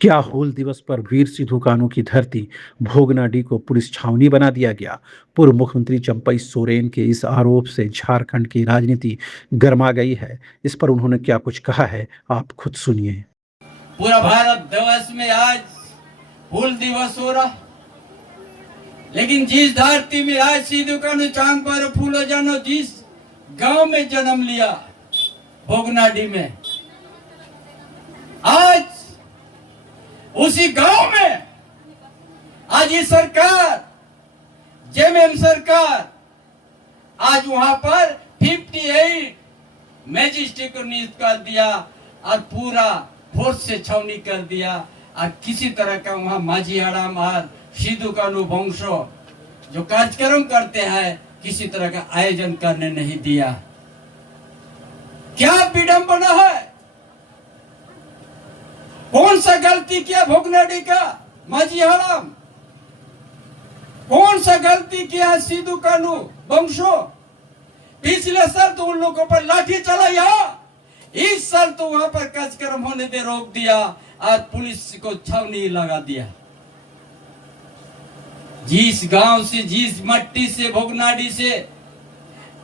क्या हूल दिवस पर वीर सिधु कान्हू की धरती भोगनाडीह को पुलिस छावनी बना दिया गया? पूर्व मुख्यमंत्री चंपई सोरेन के इस आरोप से झारखंड की राजनीति गर्मा गई है। इस पर उन्होंने क्या कुछ कहा है, आप खुद सुनिए। पूरा भारत दिवस में आज हूल दिवस हो रहा, लेकिन जिस धरती में आज सिधु कान्हू चांद पर फूलो जानो जिस गांव में जन्म लिया भोगनाडीह में, आज उसी गांव में आज ये सरकार जेएमएम सरकार आज वहां पर 58 मजिस्ट्रेट को नियुक्त कर दिया और पूरा फोर्स से छावनी कर दिया और किसी तरह का वहां माझी हड़ाम और सिधु कान्हू वंशो जो कार्यक्रम करते हैं किसी तरह का आयोजन करने नहीं दिया। क्या विडंबना है? कौन सा गलती किया भोगनाडीह का माझी हड़ाम? कौन सा गलती किया सिधु कान्हू वंशो? पिछले साल तो उन लोगों पर लाठी चलाया, इस साल तो वहां पर कार्यक्रम होने दे रोक दिया और पुलिस को छावनी लगा दिया। जिस गांव से जिस मट्टी से भोगनाडीह से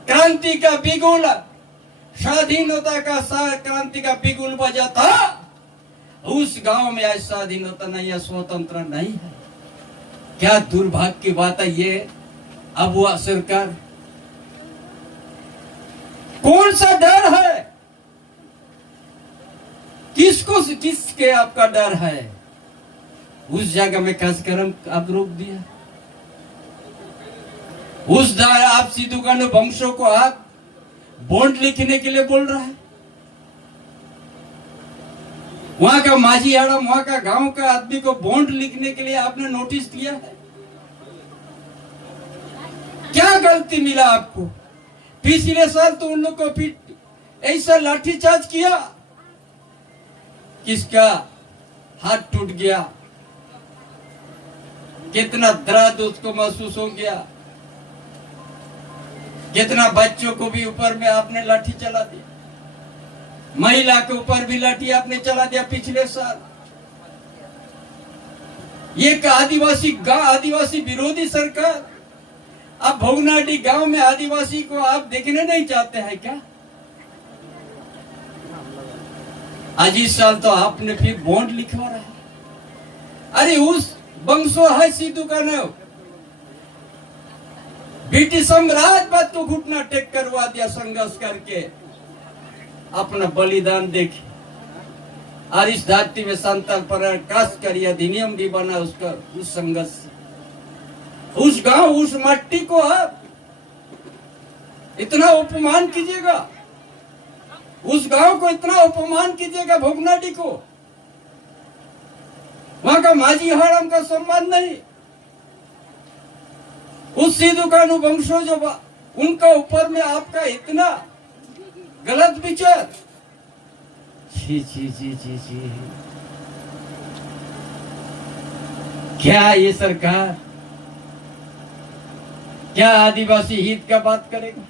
क्रांति का बिगुल स्वाधीनता का क्रांति का बिगुल बजा था, उस गांव में आज स्वाधीनता नहीं है, स्वतंत्र नहीं है। क्या दुर्भाग्य की बात है ये। अब वह सरकार कौन सा डर है? किसके आपका डर है? उस जगह में कार्यक्रम आप रोक दिया। उस आप सिधु कान्हू वंशों को आप बॉन्ड लिखने के लिए बोल रहा है। वहां का माझी हड़ाम वहां का गांव का आदमी को बॉन्ड लिखने के लिए आपने नोटिस दिया है। क्या गलती मिला आपको? पिछले साल तो उन लोग को फिर ऐसा लाठीचार्ज किया, किसका हाथ टूट गया, कितना दर्द उसको महसूस हो गया, कितना बच्चों को भी ऊपर में आपने लाठी चला दिया, महिला के ऊपर भी लाठी आपने चला दिया पिछले साल। ये आदिवासी विरोधी सरकार। अब भोगनाडीह गांव में आदिवासी को आप देखने नहीं चाहते हैं क्या? आज इस साल तो आपने फिर बॉन्ड लिखवा रहा है। अरे उस वंशो है सिधु कान्हू, ब्रिटिश साम्राज्यवाद को घुटना टेक करवा दिया संघर्ष करके, अपना बलिदान देखे और इस धरती में संताल पर काश करिए अधिनियम भी बना उसका उस संघर्ष से। उस गांव उस मट्टी को आप इतना अपमान कीजिएगा, उस गांव को इतना अपमान कीजिएगा, भोगनाडीह को, वहां का माझी हड़ाम का सम्मान नहीं, उस सिधु कान्हू वंशो जो उनका ऊपर में आपका इतना गलत विचार। जी जी जी जी जी, क्या ये सरकार क्या आदिवासी हित का बात करेगा?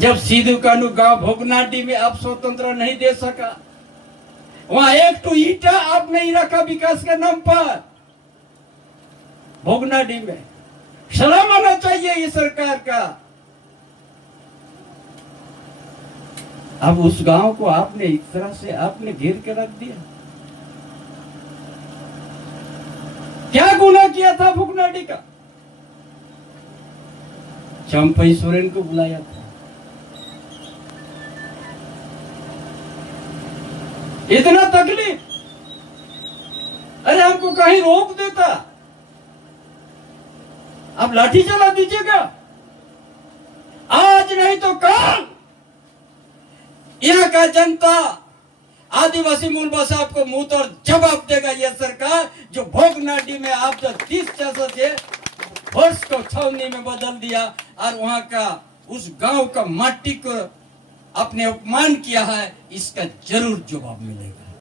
जब सिधु कान्हू गांव भोगनाडीह में आप स्वतंत्र नहीं दे सका, वहां एक तो ईटा आप नहीं रखा विकास के नाम पर भोगनाडीह में। शर्म आना चाहिए ये सरकार का। अब उस गांव को आपने इस तरह से आपने घेर के रख दिया। क्या गुनाह किया था भोगनाडीह का? चंपई सोरेन को बुलाया था, इतना तकलीफ। अरे हमको कहीं रोक देता, अब लाठी चला दीजिएगा। आज नहीं तो कल यहाँ का जनता आदिवासी मूल भाषा आपको मुंह तोड़ जवाब देगा। यह सरकार जो भोगनाडीह में आप जो 30 से वर्ष को छावनी में बदल दिया और वहां का उस गांव का माटी को अपने अपमान किया है, इसका जरूर जवाब मिलेगा।